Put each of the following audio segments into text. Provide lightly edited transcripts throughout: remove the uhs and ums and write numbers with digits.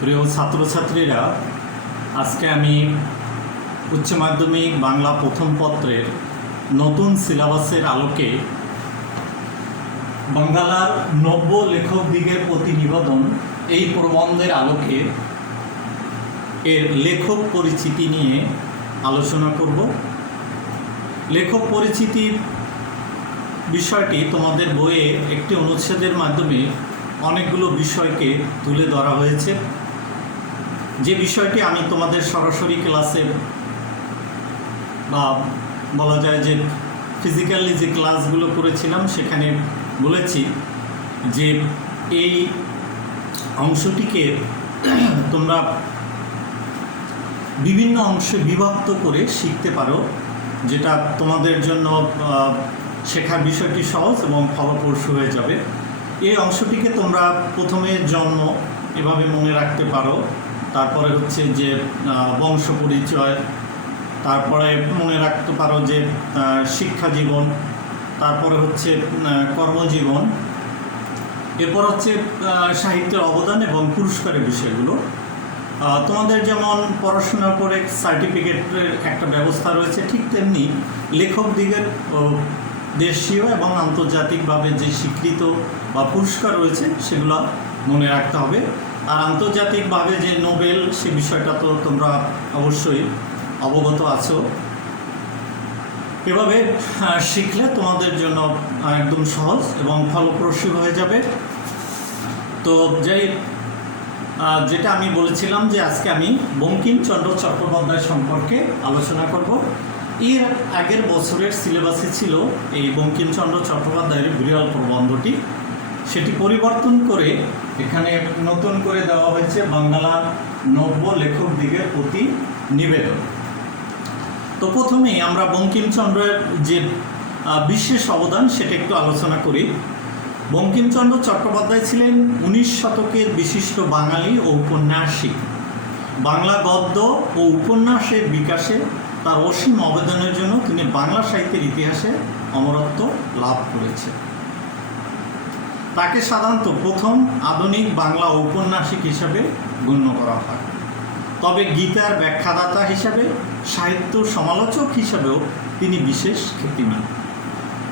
প্রিয় ছাত্রছাত্রীরা, আজকে আমি উচ্চ মাধ্যমিক বাংলা প্রথম পত্রের নতুন সিলেবাসের আলোকে বাংলার নব্য লেখকদিগের প্রতিনিবেদন এই প্রবন্ধের আলোকে এর লেখক পরিচিতি নিয়ে আলোচনা করব। লেখক পরিচিতির বিষয়টি তোমাদের বইয়ে একটি অনুচ্ছেদের মাধ্যমে অনেকগুলো বিষয়কে তুলে ধরা হয়েছে, যে বিষয়টি আমি তোমাদের সরাসরি ক্লাসে বা বলা যায় যে ফিজিক্যালি যে ক্লাসগুলো করেছিলাম সেখানে বলেছি যে এই অংশটিকে তোমরা বিভিন্ন অংশে বিভক্ত করে শিখতে পারো, যেটা তোমাদের জন্য শেখার বিষয়টি সহজ এবং ফলপ্রসূ হয়ে যাবে। এই অংশটিকে তোমরা প্রথমে জন্ম এভাবে মনে রাখতে পারো, তারপরে হচ্ছে যে বংশ পরিচয়, তারপরে মনে রাখতে পারো যে শিক্ষা জীবন, তারপরে হচ্ছে কর্মজীবন, এরপর হচ্ছে সাহিত্যের অবদান এবং পুরস্কারের বিষয়গুলো। তোমাদের যেমন পড়াশোনার পরে সার্টিফিকেটের একটা ব্যবস্থা রয়েছে, ঠিক তেমনি লেখকদিগের দেশীয় এবং আন্তর্জাতিকভাবে যে স্বীকৃত বা পুরস্কার রয়েছে সেগুলো মনে রাখতে হবে। আর আন্তর্জাতিকভাবে যে নোবেল, সে বিষয়টা তো তোমরা অবশ্যই অবগত আছো। এভাবে শিখলে তোমাদের জন্য একদম সহজ এবং ফলপ্রসূ হয়ে যাবে। তো যেটা আমি বলেছিলাম যে আজকে আমি বঙ্কিমচন্দ্র চট্টোপাধ্যায় সম্পর্কে আলোচনা করব। এর আগের বছরের সিলেবাসে ছিল এই বঙ্কিমচন্দ্র চট্টোপাধ্যায়ের বিরল প্রবন্ধটি, সেটি পরিবর্তন করে এখানে নতুন করে দেওয়া হয়েছে বাংলার নব্য লেখকদিগের প্রতি নিবেদন। তো প্রথমেই আমরা বঙ্কিমচন্দ্রের যে বিশেষ অবদান সেটা একটু আলোচনা করি। বঙ্কিমচন্দ্র চট্টোপাধ্যায় ছিলেন 19 শতকের বিশিষ্ট বাঙালি ও ঔপন্যাসিক। বাংলা গদ্য ও উপন্যাসের বিকাশে তার অসীম অবদানের জন্য তিনি বাংলা সাহিত্যের ইতিহাসে অমরত্ব লাভ করেছেন। তাকে সাধারণত প্রথম আধুনিক বাংলা ঔপন্যাসিক হিসাবে গণ্য করা হয়, তবে গীতার ব্যাখ্যাদাতা হিসাবে, সাহিত্য সমালোচক হিসাবেও তিনি বিশেষ খ্যাতিমান।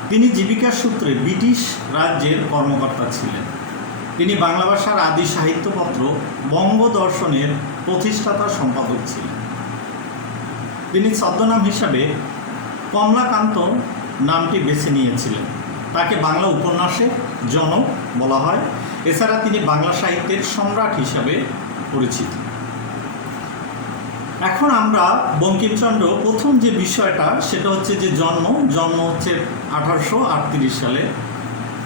তিনি জীবিকার সূত্রে ব্রিটিশ রাজ্যের কর্মকর্তা ছিলেন। তিনি বাংলা ভাষার আদি সাহিত্যপত্র বঙ্গদর্শনের প্রতিষ্ঠাতা সম্পাদক ছিলেন। তিনি ছদ্মনাম হিসাবে কমলাকান্ত নামটি বেছে নিয়েছিলেন। তাকে বাংলা উপন্যাসের জনক বলা হয়। এছাড়া তিনি বাংলা সাহিত্যের সম্রাট হিসাবে পরিচিত। এখন আমরা বঙ্কিমচন্দ্র প্রথম যে বিষয়টা সেটা হচ্ছে যে জন্ম হচ্ছে 1838 সালে।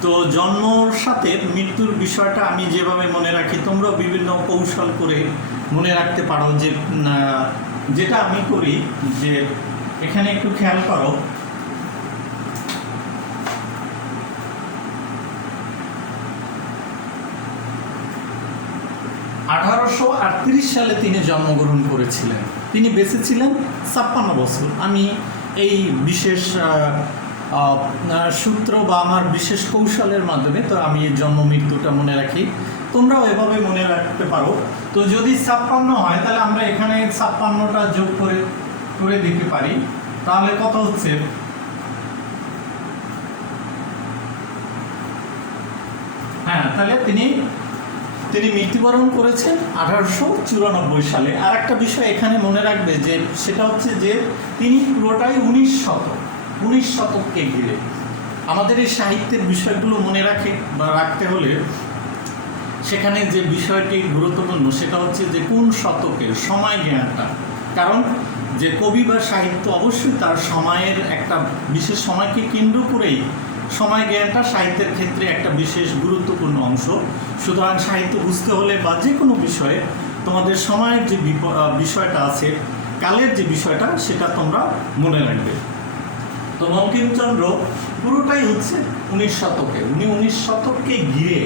তো জন্মর সাথে মৃত্যুর বিষয়টা আমি যেভাবে মনে রাখি, তোমরা বিভিন্ন কৌশল করে মনে রাখতে পারো। যে যেটা আমি করি, যে এখানে একটু খেয়াল করো, সালে তিনি জন্মগ্রহণ করেছিলেন। তিনি বেঁচে ছিলেন 56 বছর। আমি এই বিশেষ সূত্র বা আমার বিশেষ কৌশলের মাধ্যমে তো আমি এই জন্ম মৃত্যুটা মনে রাখি, তোমরাও এভাবে মনে রাখতে পারো। তো যদি 56 হয় তাহলে আমরা এখানে 56টা যোগ করে দিতে পারি, তাহলে কত হচ্ছে? হ্যাঁ, তাহলে তিনি মৃত্যুবরণ করেছেন 1894 সালে। আর একটা বিষয় এখানে মনে রাখবে যে সেটা হচ্ছে যে তিনি পুরোটাই 19 শতককে ঘিরে। আমাদের এই সাহিত্যের বিষয়গুলো মনে রাখতে হলে সেখানে যে বিষয়টি গুরুত্বপূর্ণ সেটা হচ্ছে যে কোন শতকের সময় জ্ঞানটা। কারণ যে কবি বা সাহিত্য অবশ্যই তার সময়ের একটা বিশেষ সময়কে কেন্দ্র করেই সময় জ্ঞানটা সাহিত্যের ক্ষেত্রে একটা বিশেষ গুরুত্বপূর্ণ অংশ। সুতরাং সাহিত্য বুঝতে হলে বা যে কোনো বিষয়ে তোমাদের সময়ের যে বিষয়টা আছে, কালের যে বিষয়টা, সেটা তোমরা মনে রাখবে। তো বঙ্কিমচন্দ্র পুরোটাই হচ্ছে 19 শতকে, উনি 19 শতককে ঘিরে।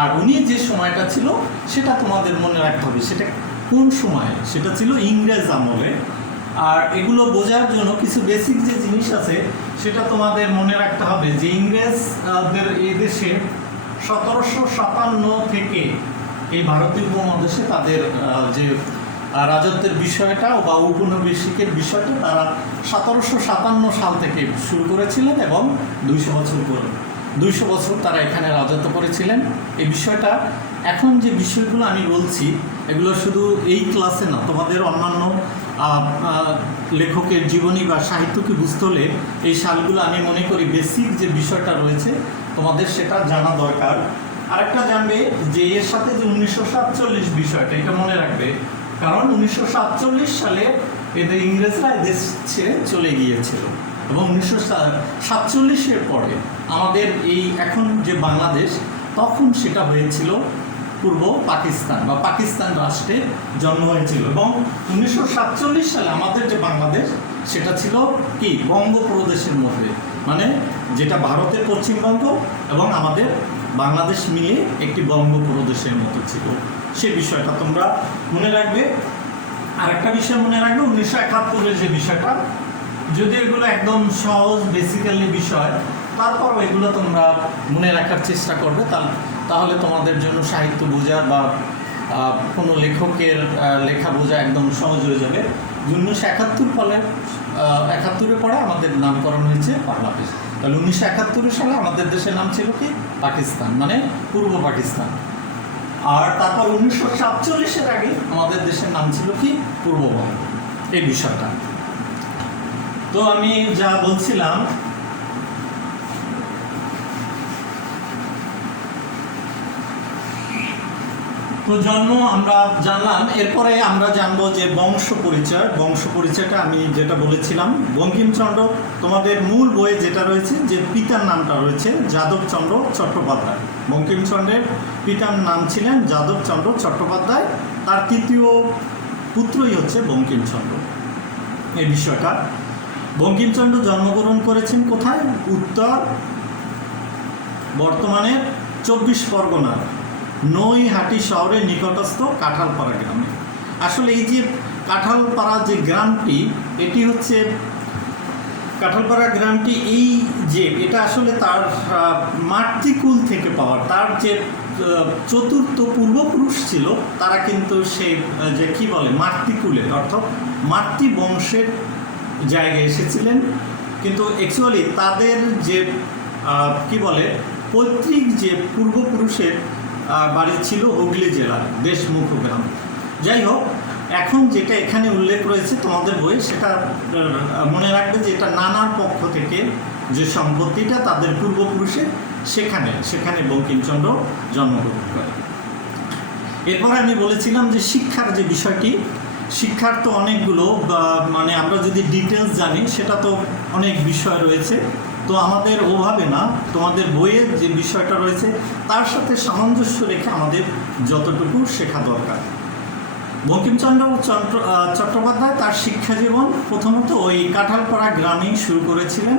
আর উনি যে সময়টা ছিল সেটা তোমাদের মনে রাখতে হবে। সেটা কোন সময়ে? সেটা ছিল ইংরেজ আমলে। আর এগুলো বোঝার জন্য কিছু বেসিক যে জিনিস আছে সেটা তোমাদের মনে রাখতে হবে, যে ইংরেজদের এই দেশে 1757 থেকে এই ভারতীয় উপমহাদেশে তাদের যে রাজত্বের বিষয়টা বা ঔপনিবেশিকের বিষয়টা তারা 1757 সাল থেকে শুরু করেছিলেন এবং 200 বছর তারা এখানে রাজত্ব করেছিলেন। এই বিষয়টা এখন যে বিষয়গুলো আমি বলছি এগুলো শুধু এই ক্লাসে না, তোমাদের অন্যান্য লেখকের জীবনী বা সাহিত্যকে বুঝতে হলে এই সালগুলো আমি মনে করি বেসিক যে বিষয়টা রয়েছে তোমাদের সেটা জানা দরকার। আরেকটা জানবে যে এর সাথে যে 1947 বিষয়টা, এটা মনে রাখবে, কারণ 1947 সালে এদের ইংরেজরা দেশ ছেড়ে চলে গিয়েছিল এবং 1947-এর পরে আমাদের এই এখন যে বাংলাদেশ, তখন সেটা হয়েছিল পূর্ব পাকিস্তান বা পাকিস্তান রাষ্ট্রে জন্ম হয়েছিল এবং 1947 সালে আমাদের যে বাংলাদেশ সেটা ছিল কি বঙ্গপ্রদেশের মধ্যে, মানে যেটা ভারতের পশ্চিমবঙ্গ এবং আমাদের বাংলাদেশ মিলে একটি বঙ্গপ্রদেশের মতো ছিল। সে বিষয়টা তোমরা মনে রাখবে। আরেকটা বিষয় মনে রাখবে 1971-এর যে বিষয়টা, যদি এগুলো একদম সহজ বেসিক্যালি বিষয়, তারপরও এগুলো তোমরা মনে রাখার চেষ্টা করবে, তাহলে তোমাদের জন্য সাহিত্য বোঝা বা কোনো লেখকের লেখা বোঝা একদম সহজ হয়ে যাবে। 1971 পরে আমাদের নামকরণ হয়েছে বাংলাদেশ। তাহলে 1971 সালে আমাদের দেশের নাম ছিল কি পাকিস্তান, মানে পূর্ব পাকিস্তান। আর তারপর 1947-এর আগে আমাদের দেশের নাম ছিল কি পূর্ববঙ্গ। এই বিষয়টা তো আমি যা বলছিলাম, তো জন্ম আমরা জানলাম। এরপরে আমরা জানবো যে বংশ পরিচয়টা আমি যেটা বলেছিলাম, বঙ্কিমচন্দ্র তোমাদের মূল বইয়ে যেটা রয়েছে যে পিতার নামটা রয়েছে যাদবচন্দ্র চট্টোপাধ্যায়। বঙ্কিমচন্দ্রের পিতার নাম ছিলেন যাদবচন্দ্র চট্টোপাধ্যায়, তার তৃতীয় পুত্রই হচ্ছে বঙ্কিমচন্দ্র। এই বিষয়টা, বঙ্কিমচন্দ্র জন্মগ্রহণ করেছেন কোথায়? উত্তর বর্তমানে 24 পরগনার নৈহাটি শহরের নিকটস্থ কাঁঠালপাড়া গ্রামে। আসলে এই যে কাঁঠালপাড়া যে গ্রামটি, এটি হচ্ছে কাঁঠালপাড়া গ্রামটি, এই যে এটা আসলে তার মাতৃকুল থেকে পাওয়া, তার যে চতুর্থ পূর্বপুরুষ ছিল তারা কিন্তু সেই যে কি বলে মাতৃকুলের অর্থাৎ মাতৃবংশের জায়গায় এসেছিলেন, কিন্তু অ্যাকচুয়ালি তাদের যে কি বলে পৈতৃক যে পূর্বপুরুষের বাড়ি ছিল হুগলি জেলার দেশমুখ গ্রাম। যাই হোক, এখন যেটা এখানে উল্লেখ রয়েছে তোমাদের বই, সেটা মনে রাখবে যে এটা নানার পক্ষ থেকে যে সম্পত্তিটা তাদের পূর্বপুরুষের, সেখানে বঙ্কিমচন্দ্র জন্মগ্রহণ করে। এরপর আমি বলেছিলাম যে শিক্ষার যে বিষয়টি, শিক্ষার তো অনেকগুলো মানে আমরা যদি ডিটেলস জানি সেটা তো অনেক বিষয় রয়েছে, তো আমাদের ওভাবে না, তোমাদের বইয়ের যে বিষয়টা রয়েছে তার সাথে সামঞ্জস্য রেখে আমাদের যতটুকু শেখা দরকার। বঙ্কিমচন্দ্র চট্টোপাধ্যায় তার শিক্ষা জীবন প্রথমত ওই কাঁঠালপাড়া গ্রামেই শুরু করেছিলেন।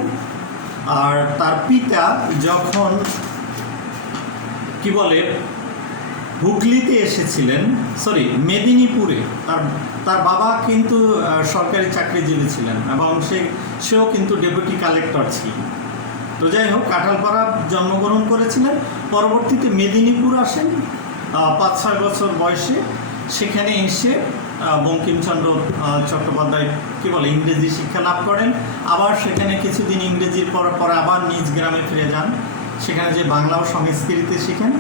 আর তার পিতা যখন কি বলে হুগলিতে এসেছিলেন, মেদিনীপুরে, তার বাবা কিন্তু সরকারি চাকরিজীবী ছিলেন এবং সেও কিন্তু ডেপুটি কালেক্টর ছিলেন। তো যাই হোক, কাঁঠালপাড়া জন্মগ্রহণ করেছিলেন, পরবর্তীতে মেদিনীপুর আসেন 5-6 বছর বয়সে। সেখানে এসে বঙ্কিমচন্দ্র চট্টোপাধ্যায় কি বলে ইংরেজি শিক্ষা লাভ করেন। আবার সেখানে কিছুদিন ইংরেজির পরে আবার নিজ গ্রামে ফিরে যান, সেখানে যে বাংলা ও সংস্কৃতি শিখেন।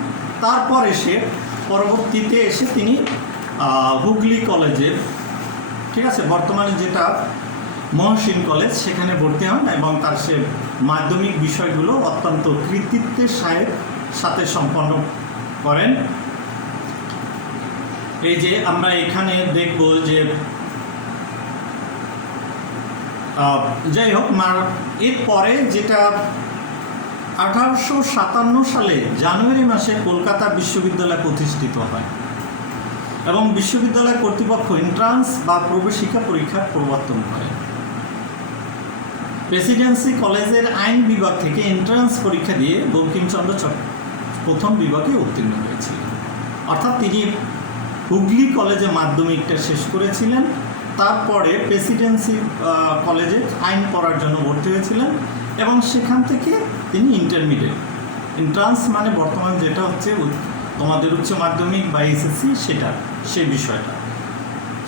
তারপর পরবর্তীতে এসে তিনি হুগলি কলেজে, ঠিক আছে, বর্তমানে যেটা মহসিন কলেজ, সেখানে ভর্তি হন এবং তার সে মাধ্যমিক বিষয়গুলো অত্যন্ত কৃতিত্বের সাথে সম্পন্ন করেন। এই যে আমরা এখানে দেখব যে যাই হোক, এরপরে যেটা 1857 সালে জানুয়ারি মাসে কলকাতা বিশ্ববিদ্যালয় প্রতিষ্ঠিত হয় এবং বিশ্ববিদ্যালয় কর্তৃপক্ষ এন্ট্রান্স বা প্রবেশিকা পরীক্ষার প্রবর্তন করে। প্রেসিডেন্সি কলেজের আইন বিভাগ থেকে এন্ট্রান্স পরীক্ষা দিয়ে বঙ্কিমচন্দ্র প্রথম বিভাগে উত্তীর্ণ হয়েছিলেন, অর্থাৎ তিনি হুগলি কলেজে মাধ্যমিকটা শেষ করেছিলেন। তারপরে প্রেসিডেন্সি কলেজে আইন পড়ার জন্য ভর্তি হয়েছিলেন এবং সেখান থেকে তিনি ইন্টারমিডিয়েট, এন্ট্রান্স মানে বর্তমান যেটা হচ্ছে তোমাদের উচ্চ মাধ্যমিক বা এসএসসি সেই বিষয়টা,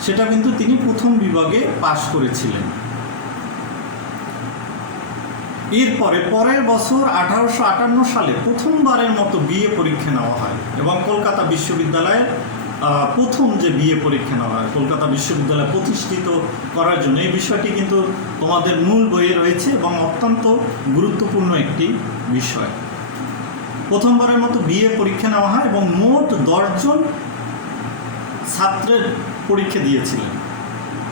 সেটা কিন্তু তিনি প্রথম বিভাগে পাশ করেছিলেন। এরপরে পরের বছর 1858 সালে প্রথমবারের মতো বিএ পরীক্ষা নেওয়া হয় এবং কলকাতা বিশ্ববিদ্যালয়ের প্রথম যে বিএ পরীক্ষা নেওয়া হয় কলকাতা বিশ্ববিদ্যালয় প্রতিষ্ঠিত করার জন্য, এই বিষয়টি কিন্তু তোমাদের মূল বইয়ে রয়েছে এবং অত্যন্ত গুরুত্বপূর্ণ একটি বিষয়। প্রথমবারের মতো বিএ পরীক্ষা নেওয়া হয় এবং মোট 10 জন ছাত্রের পরীক্ষা দিয়েছিলেন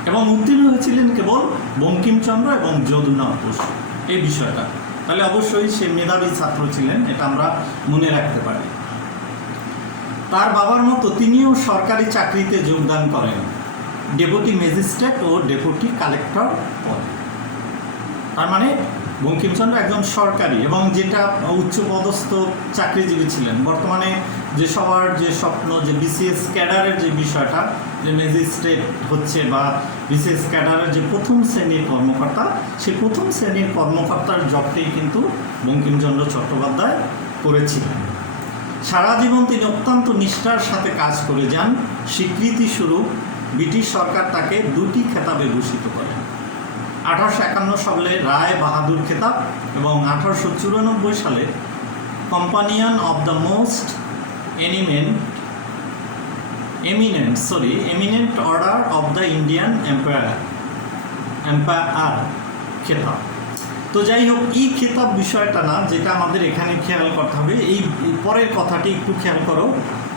এবং উত্তীর্ণ হয়েছিলেন কেবল বঙ্কিমচন্দ্র এবং যদুনাথ বসু। এই বিষয়টা তাহলে অবশ্যই সে মেধাবী ছাত্র ছিলেন, এটা আমরা মনে রাখতে পারি। তার বাবার মতো তিনিও সরকারি চাকরিতে যোগদান করেন, ডেপুটি ম্যাজিস্ট্রেট ও ডেপুটি কালেক্টর পদে। তার মানে বঙ্কিমচন্দ্র একজন সরকারি এবং যেটা উচ্চপদস্থ চাকরিজীবী ছিলেন। বর্তমানে যে সবার যে স্বপ্ন যে বিসিএস ক্যাডারের যে বিষয়টা, যে ম্যাজিস্ট্রেট হচ্ছে বা বিসিএস ক্যাডারের যে প্রথম শ্রেণীর কর্মকর্তা, সেই প্রথম শ্রেণীর কর্মকর্তার জবটাই কিন্তু বঙ্কিমচন্দ্র চট্টোপাধ্যায় করেছিলেন। সারা জীবন তিনি অত্যন্ত নিষ্ঠার সাথে কাজ করে যান। স্বীকৃতিস্বরূপ ব্রিটিশ সরকার তাকে 2টি খেতাবে ভূষিত করেন। 1851 সালে রায় বাহাদুর খেতাব এবং 1894 সালে companion of the most eminent order of the Indian empire খেতাব। তো যাই হোক, এই খেতাব বিষয়টা না, যেটা আমাদের এখানে খেয়াল করতে হবে, এই পরের কথাটি একটু খেয়াল করো।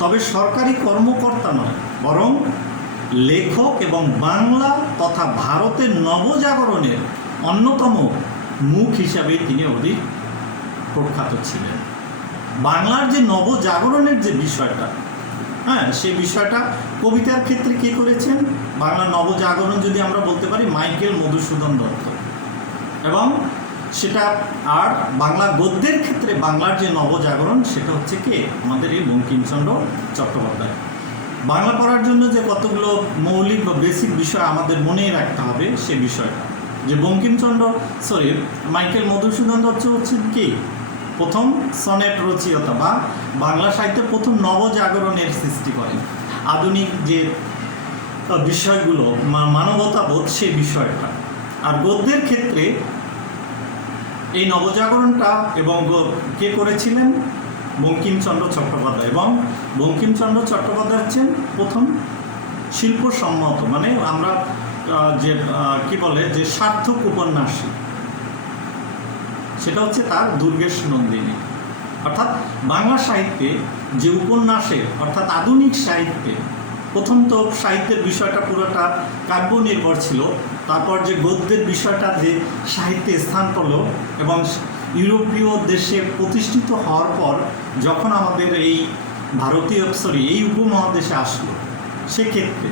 তবে সরকারি কর্মকর্তা নয়, বরং লেখক এবং বাংলা তথা ভারতের নবজাগরণের অন্যতম মুখ হিসাবে তিনি অধিক প্রখ্যাত ছিলেন। বাংলার যে নবজাগরণের যে বিষয়টা, সেই বিষয়টা কবিতার ক্ষেত্রে কে করেছেন? বাংলার নবজাগরণ যদি আমরা বলতে পারি মাইকেল মধুসূদন দত্ত, এবং সেটা আর বাংলা গদ্যের ক্ষেত্রে বাংলার যে নবজাগরণ সেটা হচ্ছে কে? আমাদের এই বঙ্কিমচন্দ্র চট্টোপাধ্যায়। বাংলা পড়ার জন্য যে কতগুলো মৌলিক বা বেসিক বিষয় আমাদের মনেই রাখতে হবে, সে বিষয়টা যে মাইকেল মধুসূদন দত্ত হচ্ছেন কি? প্রথম সনেট রচয়িতা বা বাংলা সাহিত্যে প্রথম নবজাগরণের সৃষ্টি করেন। আধুনিক যে বিষয়গুলো মানবতাবোধ, সেই বিষয়টা। আর গদ্যের ক্ষেত্রে এই নবজাগরণটা এবং কে করেছিলেন? বঙ্কিমচন্দ্র চট্টোপাধ্যায়। এবং বঙ্কিমচন্দ্র চট্টোপাধ্যায় হচ্ছেন প্রথম শিল্পসম্মত, মানে আমরা যে কি বলে যে সার্থক উপন্যাসী, সেটা হচ্ছে তার দুর্গেশ নন্দিনী। অর্থাৎ বাংলা সাহিত্যে যে উপন্যাসের অর্থাৎ আধুনিক সাহিত্যে প্রথম তো সাহিত্যের বিষয়টা পুরোটা কাব্য নির্ভর ছিল, তারপর যে গদ্যের বিষয়টা যে সাহিত্যে স্থান পেল এবং ইউরোপীয় দেশে প্রতিষ্ঠিত হওয়ার পর যখন আমাদের এই এই উপমহাদেশে আসলো, সেক্ষেত্রে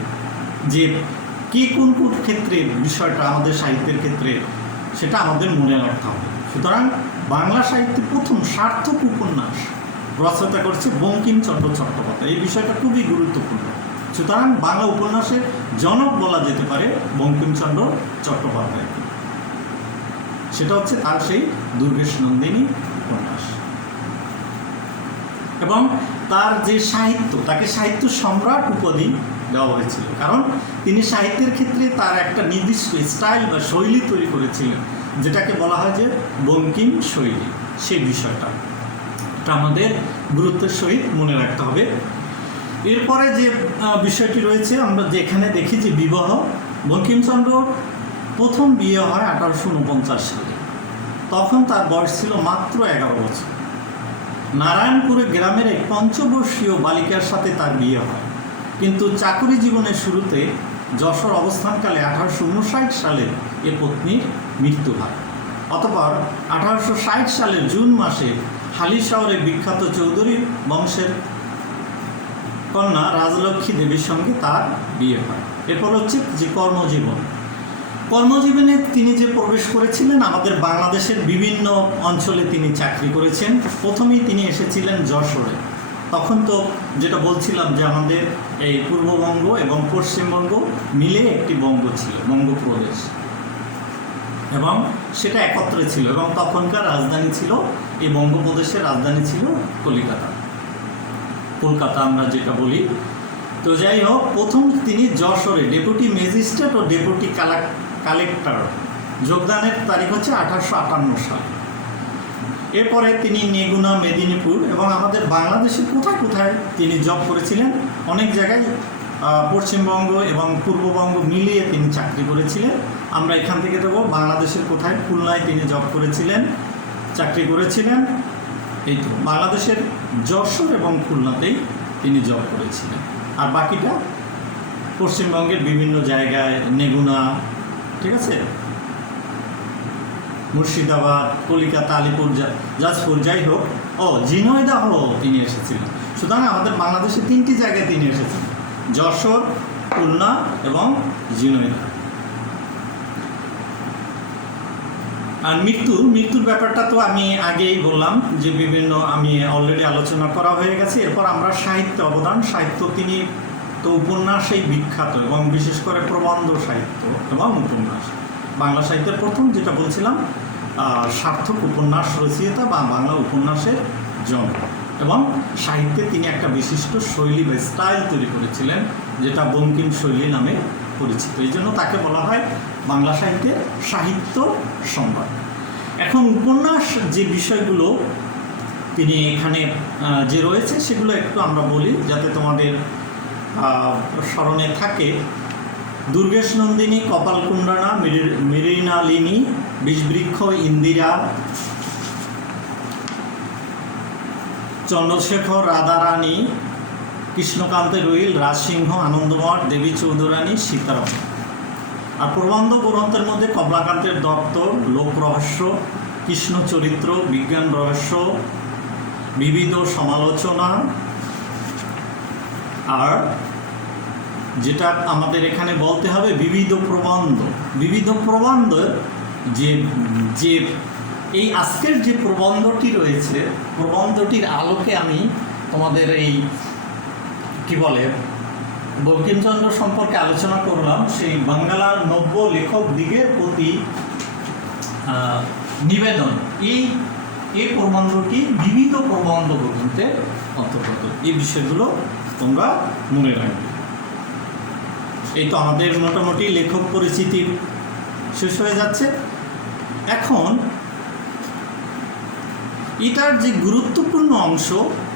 যে কি কোন কোন ক্ষেত্রে বিষয়টা আমাদের সাহিত্যের ক্ষেত্রে সেটা আমাদের মনে রাখতে হবে। সুতরাং বাংলা সাহিত্যে প্রথম সার্থক উপন্যাস রচনা করেছে বঙ্কিমচন্দ্র চট্টোপাধ্যায়। এই বিষয়টা খুবই গুরুত্বপূর্ণ। সুতরাং বাংলা উপন্যাসের জনক বলা যেতে পারে বঙ্কিমচন্দ্র চট্টোপাধ্যায়। সেটা হচ্ছে তার সেই দুর্গেশ নন্দিনী উপন্যাস। এবং তার যে সাহিত্য, তাকে সাহিত্য সম্রাট উপাধি দেওয়া হয়েছিল, কারণ তিনি সাহিত্যের ক্ষেত্রে তার একটা নির্দিষ্ট স্টাইল বা শৈলী তৈরি করেছিলেন, যেটাকে বলা হয় যে বঙ্কিম শৈলী। সেই বিষয়টা আমাদের গুরুত্বের সহিত মনে রাখতে হবে। এরপরে যে বিষয়টি রয়েছে, আমরা যেখানে দেখি যে বিবাহ, বঙ্কিমচন্দ্র প্রথম বিয়ে হয় 1849 সালে। তখন তার বয়স ছিল মাত্র 11 বছর। নারায়ণপুরে গ্রামের এক পঞ্চবর্ষীয় বালিকার সাথে তার বিয়ে হয়, কিন্তু চাকুরি জীবনের শুরুতে যশোর অবস্থানকালে 1859 সালে এ পত্নীর মৃত্যু হয়। অতঃপর 1860 সালের জুন মাসে হালি শহরে বিখ্যাত চৌধুরী বংশের কন্যা রাজলক্ষ্মী দেবীর সঙ্গে তার বিয়ে হয়। এরপর হচ্ছে যে কর্মজীবনে তিনি যে প্রবেশ করেছিলেন, আমাদের বাংলাদেশের বিভিন্ন অঞ্চলে তিনি চাকরি করেছেন। প্রথমেই তিনি এসেছিলেন যশোরে। তখন তো যেটা বলছিলাম যে আমাদের এই পূর্ববঙ্গ এবং পশ্চিমবঙ্গ মিলে একটি বঙ্গ ছিল, বঙ্গপ্রদেশ, এবং সেটা একত্রে ছিল এবং তখনকার রাজধানী ছিল, এই বঙ্গপ্রদেশের রাজধানী ছিল কলিকাতা। কলকাতা আমরা যেটা বলি। তো যাই হোক, প্রথম তিনি যশোরে ডেপুটি ম্যাজিস্ট্রেট ও ডেপুটি কালেক্টর যোগদানের তারিখ হচ্ছে 1858 সাল। এরপরে তিনি নেগুনা, মেদিনীপুর এবং আমাদের বাংলাদেশের কোথায় কোথায় তিনি জব করেছিলেন, অনেক জায়গায় পশ্চিমবঙ্গ এবং পূর্ববঙ্গ মিলিয়ে তিনি চাকরি করেছিলেন। আমরা এখান থেকে দেবো বাংলাদেশের কোথায়, খুলনায় তিনি জব করেছিলেন, চাকরি করেছিলেন। এই তো বাংলাদেশের যশোর এবং খুলনাতেই তিনি জব করেছিলেন। আর বাকিটা পশ্চিমবঙ্গের বিভিন্ন জায়গায়, নেগুনা, ঠিক আছে, মুর্শিদাবাদ, কলিকাতা, আলিপুর, জাজপুর, যাই হোক। ঝিনাইদহ তিনি এসেছিলেন। সুতরাং আমাদের বাংলাদেশে 3টি জায়গায় তিনি এসেছেন, যশোর, খুলনা এবং ঝিনাইদহ। আর মৃত্যুর ব্যাপারটা তো আমি আগেই বললাম যে আমি অলরেডি আলোচনা করা হয়ে গেছে। এরপর আমরা সাহিত্য অবদান। সাহিত্য তিনি তো উপন্যাসেই বিখ্যাত, এবং বিশেষ করে প্রবন্ধ সাহিত্য এবং উপন্যাস। বাংলা সাহিত্যের প্রথম যেটা বলছিলাম সার্থক উপন্যাস রচয়িতা বা বাংলা উপন্যাসের জনক। এবং সাহিত্যে তিনি একটা বিশিষ্ট শৈলী বা স্টাইল তৈরি করেছিলেন, যেটা বঙ্কিম শৈলী নামে পরিচিত। এই জন্য তাকে বলা হয় বাংলা সাহিত্যের সাহিত্য সম্রাট। এখন উপন্যাস যে বিষয়গুলো তিনি এখানে যে রয়েছে সেগুলো একটু আমরা বলি যাতে তোমাদের স্মরণে থাকে। দুর্গেশ নন্দিনী, কপালকুণ্ডনা, মৃণালিনী, বিষবৃক্ষ, ইন্দিরা, চন্দ্রশেখর, রাধারানী, কৃষ্ণকান্তের রুইল, রাজসিংহ, আনন্দমঠ, দেবী চৌধুরানী, সীতারাম। আর প্রবন্ধ গ্রন্থের মধ্যে কমলাকান্তের দত্ত, লোক রহস্য, কৃষ্ণ চরিত্র, বিজ্ঞান রহস্য, বিবিধ সমালোচনা। আর যেটা আমাদের এখানে বলতে হবে বিবিধ প্রবন্ধ যে এই আজকের যে প্রবন্ধটি রয়েছে, প্রবন্ধটির আলোকে আমি তোমাদের এই কি বলে বঙ্কিমচন্দ্র সম্পর্কে আলোচনা করলাম। সেই বাংলার নব্য লেখক দিগের প্রতি নিবেদন, এই প্রবন্ধটি বিবিধ প্রবন্ধ গ্রন্থের অন্তর্গত। এই বিষয়গুলো তোমরা মনে রাখবে। এই তো আমাদের মোটামুটি লেখক পরিচিতি শেষ হয়ে যাচ্ছে। এখন এটার যে গুরুত্বপূর্ণ অংশ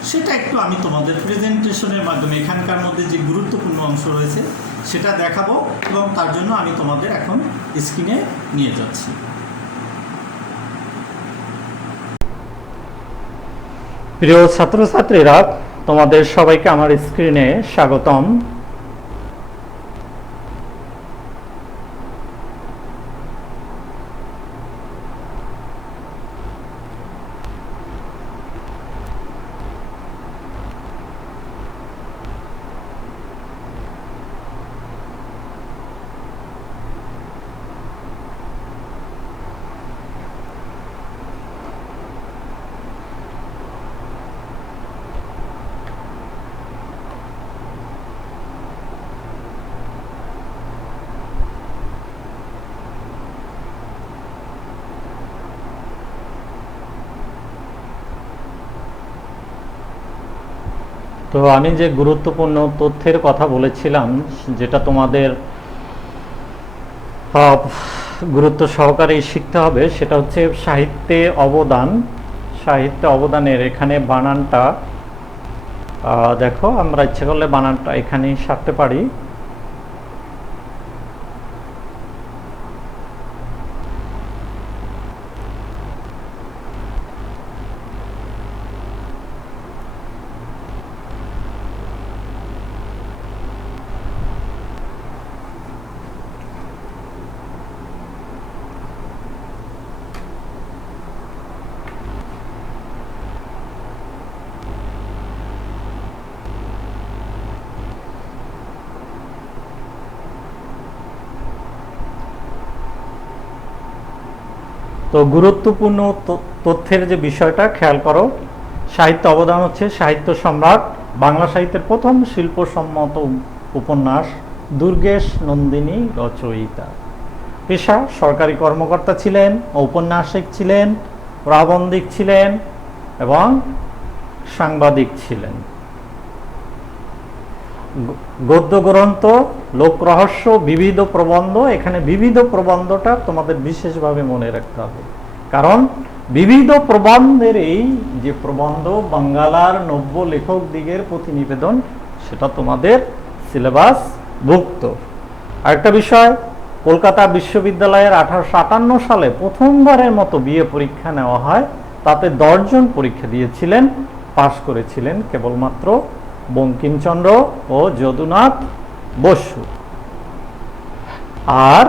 সেটা একটু আমি তোমাদের প্রেজেন্টেশনের মাধ্যমে এখানকার মধ্যে যে গুরুত্বপূর্ণ অংশ রয়েছে সেটা দেখাবো, এবং তার জন্য আমি তোমাদের এখন স্ক্রিনে নিয়ে যাচ্ছি। প্রিয় ছাত্রছাত্রীরা, তোমাদের সবাইকে আমার স্ক্রিনে স্বাগতম। তো আমি যে গুরুত্বপূর্ণ তথ্যের কথা বলেছিলাম, যেটা তোমাদের গুরুত্ব সহকারে শিখতে হবে, সেটা হচ্ছে সাহিত্যে অবদানের এখানে বানানটা দেখো, আমরা ইচ্ছে করলে বানানটা এখানেই সারতে পারি। তো গুরুত্বপূর্ণ তথ্যের যে বিষয়টা খেয়াল করো, সাহিত্য অবদান হচ্ছে সাহিত্য সম্রাট। বাংলা সাহিত্যের প্রথম শিল্পসম্মত উপন্যাস, দুর্গেশ নন্দিনী রচয়িতা। পেশা সরকারি কর্মকর্তা ছিলেন, ঔপন্যাসিক ছিলেন, প্রাবন্ধিক ছিলেন এবং সাংবাদিক ছিলেন। গদ্য গ্রন্থ, লোক রহস্য, বিবিধ প্রবন্ধ। এখানে বিবিধ প্রবন্ধটা তোমাদের বিশেষভাবে মনে রাখতে হবে, কারণ বিবিধ প্রবন্ধের এই যে প্রবন্ধ বাঙ্গালার নব্য লেখক দিগের প্রতিনিবেদন, সেটা তোমাদের সিলেবাস ভুক্ত। আরেকটা বিষয়, কলকাতা বিশ্ববিদ্যালয়ের 1858 সালে প্রথমবারের মতো বিএ পরীক্ষা নেওয়া হয়। তাতে 10 জন পরীক্ষা দিয়েছিলেন, পাশ করেছিলেন কেবলমাত্র বঙ্কিমচন্দ্র ও যদুনাথ বসু। আর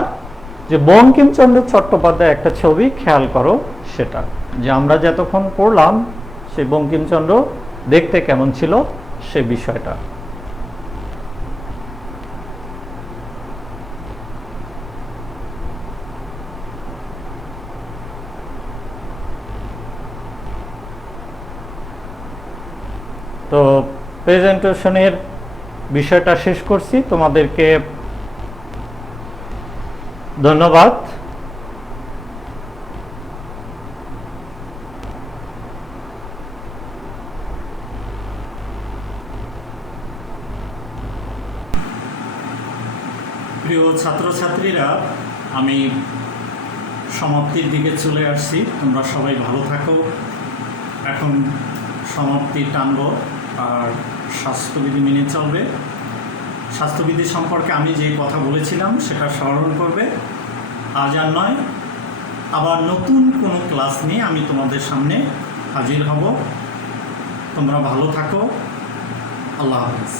যে বঙ্কিমচন্দ্র চট্টোপাধ্যায় একটা ছবি খেয়াল করো, সেটা যে আমরা যতক্ষণ পড়লাম সেই বঙ্কিমচন্দ্র দেখতে কেমন ছিল সে বিষয়টা। তো প্রেজেন্টেশনের বিষয়টা শেষ করছি। তোমাদেরকে ধন্যবাদ। প্রিয় ছাত্রছাত্রীরা, আমি সমাপ্তির দিকে চলে আসছি। তোমরা সবাই ভালো থাকো। এখন সমাপ্তি টানব, আর স্বাস্থ্যবিধি মেনে চলবে। স্বাস্থ্যবিধি সম্পর্কে আমি যে কথা বলেছিলাম সেটা স্মরণ করবে। আজ আর নয়, আবার নতুন কোনো ক্লাস নিয়ে আমি তোমাদের সামনে হাজির হব। তোমরা ভালো থাকো। আল্লাহ হাফেজ।